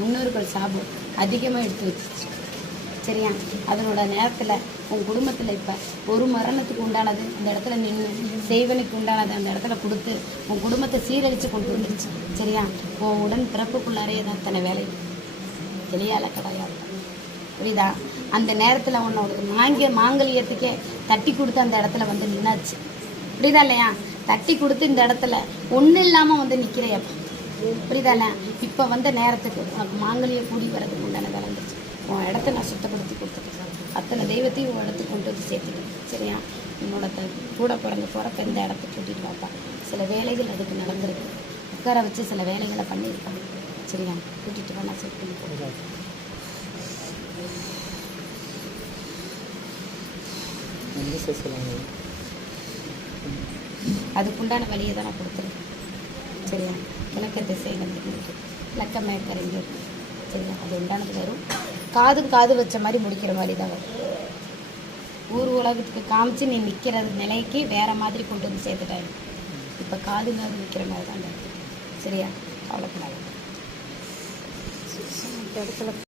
முன்னோர்கள் சாபம் அதிகமாக எடுத்து வச்சிச்சு. சரியா? அதனோட நேரத்தில் உன் குடும்பத்தில் இப்போ ஒரு மரணத்துக்கு உண்டானது அந்த இடத்துல நின்று செய்வனுக்கு உண்டானது அந்த இடத்துல கொடுத்து உன் குடும்பத்தை சீரழித்து கொண்டு வந்துடுச்சு. சரியா? உன் உடன் பிறப்புக்குள்ளாரே தான் அத்தனை வேலை வெளியால் கிடையாது. புரியுதா? அந்த நேரத்தில் உன்னோட மாங்கல்யத்துக்கே தட்டி கொடுத்து அந்த இடத்துல வந்து நின்னாச்சு. புரியுதா இல்லையா? தட்டி கொடுத்து இந்த இடத்துல ஒன்றும் இல்லாமல் வந்து நிற்கிறையப்பா. புரியுதா இல்லையா? இப்போ வந்த நேரத்துக்கு உனக்கு மாங்கல்யம் கூடி வரதுக்கு உண்டான வேலை இருந்துச்சு. உன் இடத்த நான் சுத்தப்படுத்தி கொடுத்துட்டேன். அத்தனை தெய்வத்தையும் உன் இடத்துக்கு கொண்டு வந்து சேர்த்துட்டேன். சரியா? என்னோட கூட போகிறப்ப இந்த இடத்துக்கு கூட்டிகிட்டு வாப்பா. சில வேலைகள் அதுக்கு நடந்திருக்கு. உட்கார வச்சு சில வேலைகளை பண்ணியிருப்பாங்க. சரியா? கூட்டிகிட்டு வா, நான் செட் பண்ணி கொடுக்குறேன். அதுக்குண்டான வழியை தான் நான் கொடுத்துருக்கேன். சரியா? கிழக்க திசையில் கிழக்க மேற்கரைங்க. சரியா? அது உண்டானது வரும். காது வச்ச மாதிரி முடிக்கிற மாதிரி தான் வரும். ஊர் உலகத்துக்கு காமிச்சு நீ நிற்கிற நிலைக்கு வேறு மாதிரி கொண்டு வந்து சேர்த்துட்டாரு. இப்போ காது நிற்கிற மாதிரி தான். சரியா? கவலைப்படாது. இடத்துல